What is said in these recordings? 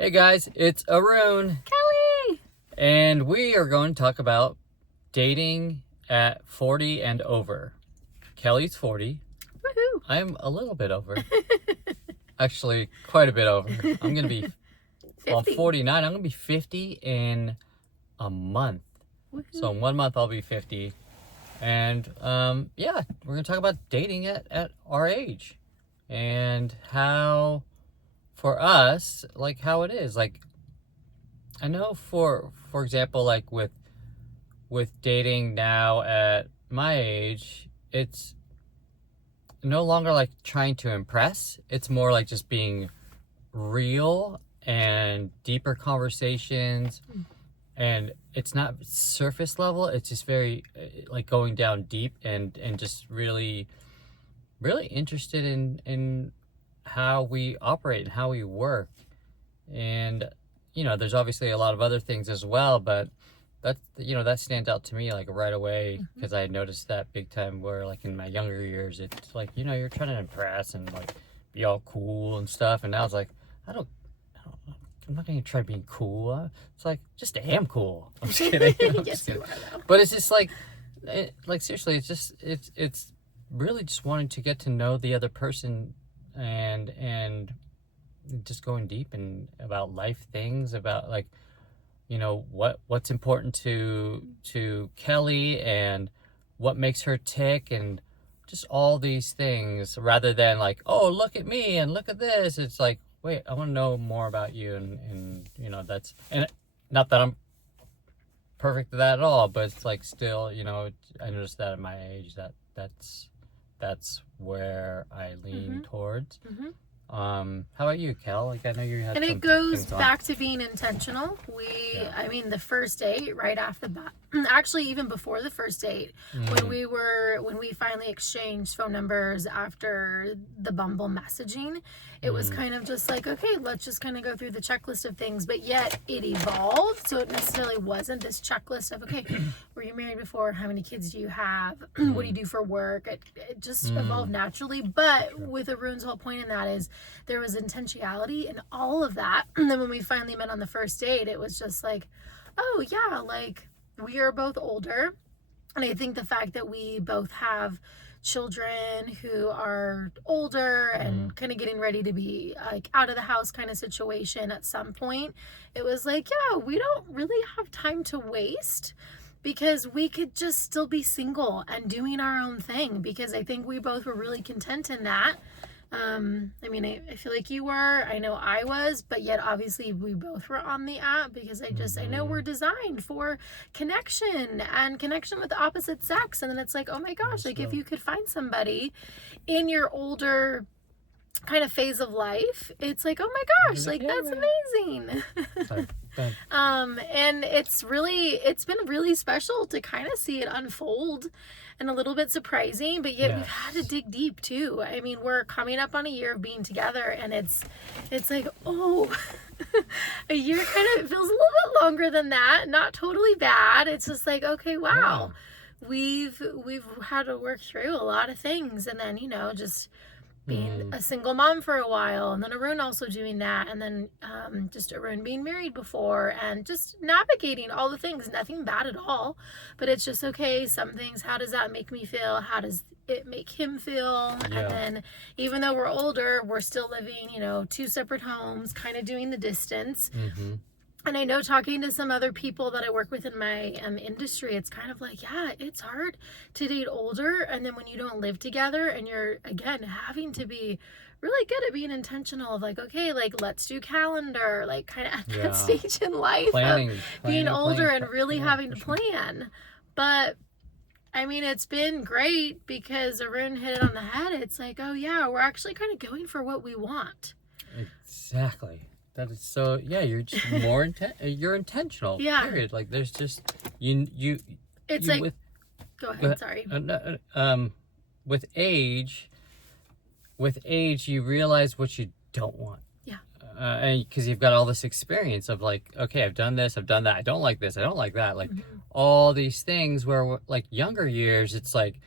Hey guys, it's Arun, Kelly! and we are going to talk about dating at 40 and over. Kelly's 40. Woohoo! I'm a little bit over. Actually, quite a bit over. I'm going to be, well, I'm 50. 49. I'm going to be 50 in a month. Woohoo. So in 1 month, I'll be 50. And yeah, we're going to talk about dating at our age and how, for us, like how it is. Like, I know for example, like with dating now at my age, it's no longer like trying to impress. It's more like just being real and deeper conversations, and it's not surface level. It's just very like going down deep and just really interested in how we operate and how we work. And there's obviously a lot of other things as well, but that stands out to me like right away, because I noticed that big time where like in my younger years, it's like, you're trying to impress and like be all cool and stuff. And now it's like, I'm not gonna try being cool. It's like, just am cool. I'm just kidding. I'm Yes, just you kidding. are, though. But it's just like, seriously, it's really just wanting to get to know the other person, and just going deep and about life things, about like, what's important to Kelly and what makes her tick, and just all these things, rather than like, oh, look at me and look at this. It's like, wait, I want to know more about you, and that's, and not that I'm perfect at that at all, but it's like still, I noticed that at my age, that's where I lean towards. How about you, Kel? Like, I know you had And some it goes things on. back to being intentional. I mean, the first date, right off the bat, actually, even before the first date, when we finally exchanged phone numbers after the Bumble messaging, it was kind of just like, okay, let's just kind of go through the checklist of things, but yet it evolved. So it necessarily wasn't this checklist of, okay, were you married before? How many kids do you have? What do you do for work? It just evolved naturally. But with Arun's whole point in that is there was intentionality in all of that. And then when we finally met on the first date, it was just like, oh yeah, like we are both older. And I think the fact that we both have children who are older and kind of getting ready to be like out of the house kind of situation at some point, it was like, yeah, we don't really have time to waste, because we could just still be single and doing our own thing, because I think we both were really content in that. I mean, I feel like you were, I know I was, but yet obviously we both were on the app, because I know we're designed for connection and connection with the opposite sex. And then it's like, oh my gosh, like if you could find somebody in your older kind of phase of life, it's like, oh my gosh, like that's amazing. Sorry. And it's been really special to kind of see it unfold, and a little bit surprising, but yet we've had to dig deep too. I mean, we're coming up on a year of being together, and it's like, oh, a year kind of feels a little bit longer than that. Not totally bad. It's just like, okay, wow. We've had to work through a lot of things, and then, just being a single mom for a while, and then Arun also doing that, and then just Arun being married before, and just navigating all the things. Nothing bad at all, but it's just, okay, some things, how does that make me feel? How does it make him feel? And then even though we're older, we're still living, two separate homes, kind of doing the distance. And I know, talking to some other people that I work with in my industry, it's kind of like, yeah, it's hard to date older. And then when you don't live together, and you're, again, having to be really good at being intentional of like, okay, like let's do calendar, like kind of at that stage in life of being older and really having to plan. But I mean, it's been great, because Arun hit it on the head. It's like, oh yeah, we're actually kind of going for what we want. Exactly. That is so, you're just more you're intentional. Period. Like there's just it's like, go ahead, sorry. With age, you realize what you don't want. And because you've got all this experience of like, okay, I've done this, I've done that, I don't like this, I don't like that, like all these things, where like younger years, it's like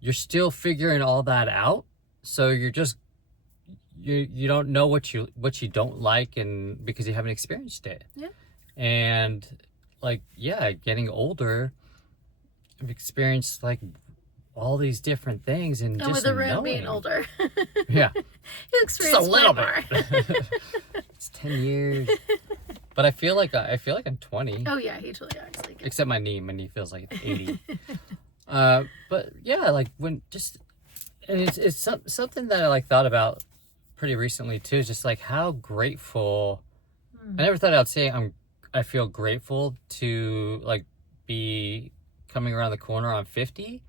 you're still figuring all that out. So you don't know what you don't like, and because you haven't experienced it. Yeah. And like, yeah, getting older, I've experienced like all these different things, and And just with the room knowing. being older. Yeah. You experienced Just a little way bit. more. It's 10 years. But I feel like I'm 20. Oh yeah, he totally acts like it. Except my knee. My knee feels like it's 80. But yeah, like when just, and it's something that I like thought about pretty recently too. Just like how grateful. I never thought I'd say I feel grateful to like be coming around the corner on 50,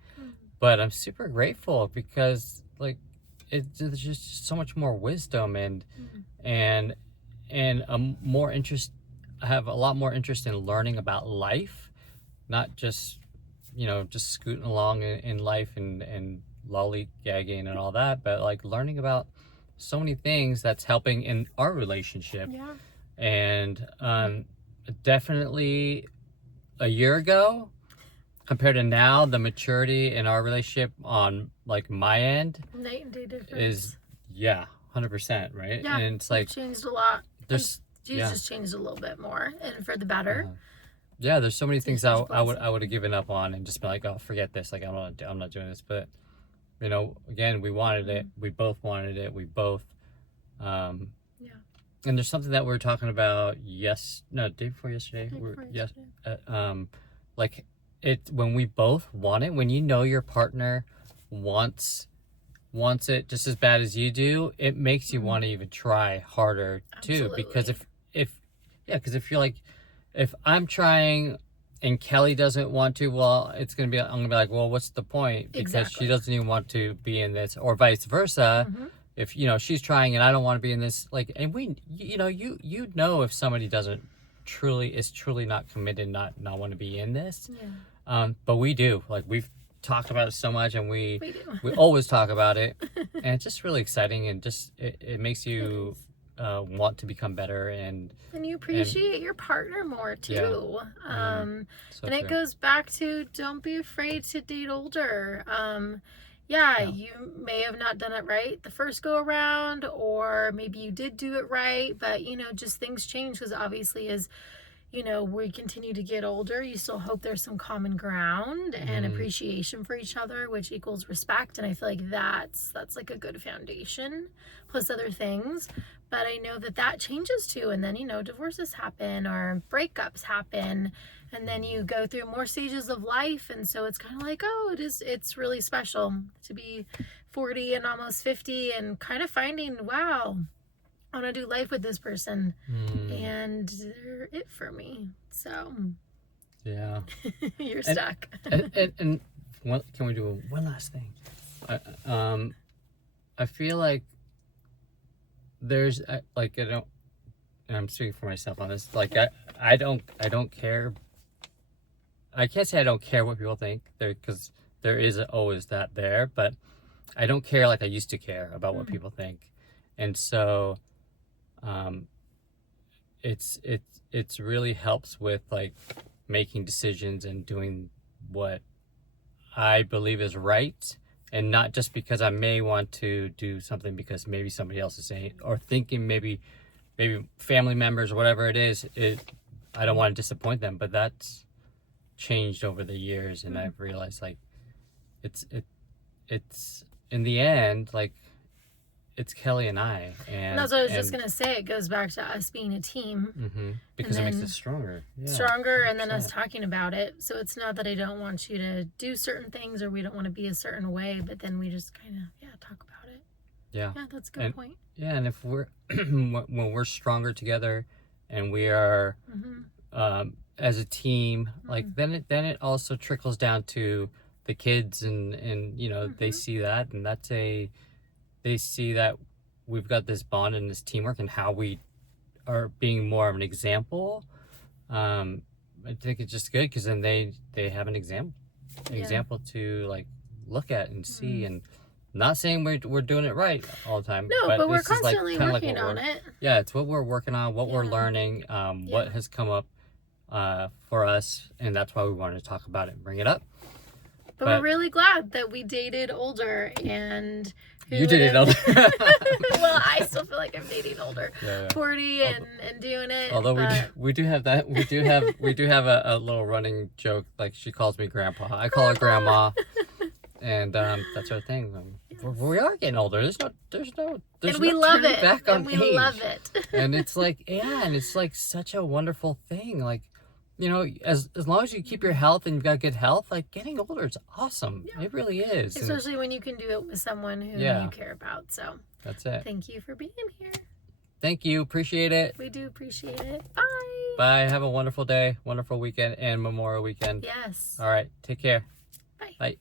but I'm super grateful because like there's just so much more wisdom and a more interest. I have a lot more interest in learning about life, not just just scooting along in life and lollygagging and all that, but like learning about so many things that's helping in our relationship. Yeah. And definitely a year ago compared to now, the maturity in our relationship on like my end Night and day difference. is 100%, right? Yeah, And it's like changed a lot. there's Jesus changed a little bit more, and for the better. there's so many things huge I would have given up on and just been like, oh, forget this, like I'm not doing this. But again, we wanted it, we both wanted it, we both and there's something that we were talking about day before yesterday. Like it, when we both want it, when your partner wants it just as bad as you do, it makes you want to even try harder too. Absolutely. Because if you're like, if I'm trying and Kelly doesn't want to, well, I'm gonna be like, well, what's the point? Because she doesn't even want to be in this, or vice versa. If she's trying and I don't want to be in this, like, and we, you know if somebody is truly not committed, not want to be in this. But we do. Like, we've talked about it so much, and we always talk about it, and it's just really exciting, and just it makes you want to become better, and you appreciate your partner more too. And it true. goes back to, don't be afraid to date older. You may have not done it right the first go around, or maybe you did do it right, but just things change, because obviously as we continue to get older, you still hope there's some common ground and appreciation for each other, which equals respect. And I feel like that's like a good foundation, plus other things. But I know that changes too. And then, divorces happen or breakups happen. And then you go through more stages of life. And so it's kind of like, it's really special to be 40 and almost 50 and kind of finding, wow, I want to do life with this person, and they're it for me. So, yeah, you're stuck. and can we do one last thing? I feel like there's like, I don't, and I'm speaking for myself on this. Like I don't care. I can't say I don't care what people think there, because there is always that there, but I don't care like I used to care about what people think, and so. It's really helps with like making decisions and doing what I believe is right, and not just because I may want to do something because maybe somebody else is saying, or thinking maybe family members or whatever it is. I don't want to disappoint them, but that's changed over the years, and I've realized like it's in the end, like, it's Kelly and I, and that's what I was just gonna say. It goes back to us being a team, because it makes it stronger, and then us talking about it. So it's not that I don't want you to do certain things, or we don't want to be a certain way, but then we just kind of talk about it. Yeah, that's a good point. Yeah, and if we're when we're stronger together, and we are as a team, like then it also trickles down to the kids, and they see that, and they see that we've got this bond and this teamwork, and how we are being more of an example. I think it's just good, because then they have an example to like look at and see. And not saying we're doing it right all the time. No, but we're constantly working on it. Yeah, it's what we're working on, what we're learning, what has come up for us, and that's why we wanted to talk about it and bring it up. But we're really glad that we dated older, and you did it older. well, I still feel like I'm dating older. Yeah. 40 and doing it. Although but... we do have that. We do have a little running joke. Like, she calls me grandpa. I call her grandma. And that's our thing. We are getting older. There's no and we love it. Back on and we age. love it. And it's like, yeah, and it's like such a wonderful thing. Like, you know, as long as you keep your health and you've got good health, like, getting older is awesome. Yeah. It really is. Especially when you can do it with someone who you care about. So that's it. Thank you for being here. Thank you. Appreciate it. We do appreciate it. Bye. Bye. Have a wonderful day, wonderful weekend, and Memorial Weekend. Yes. All right. Take care. Bye. Bye.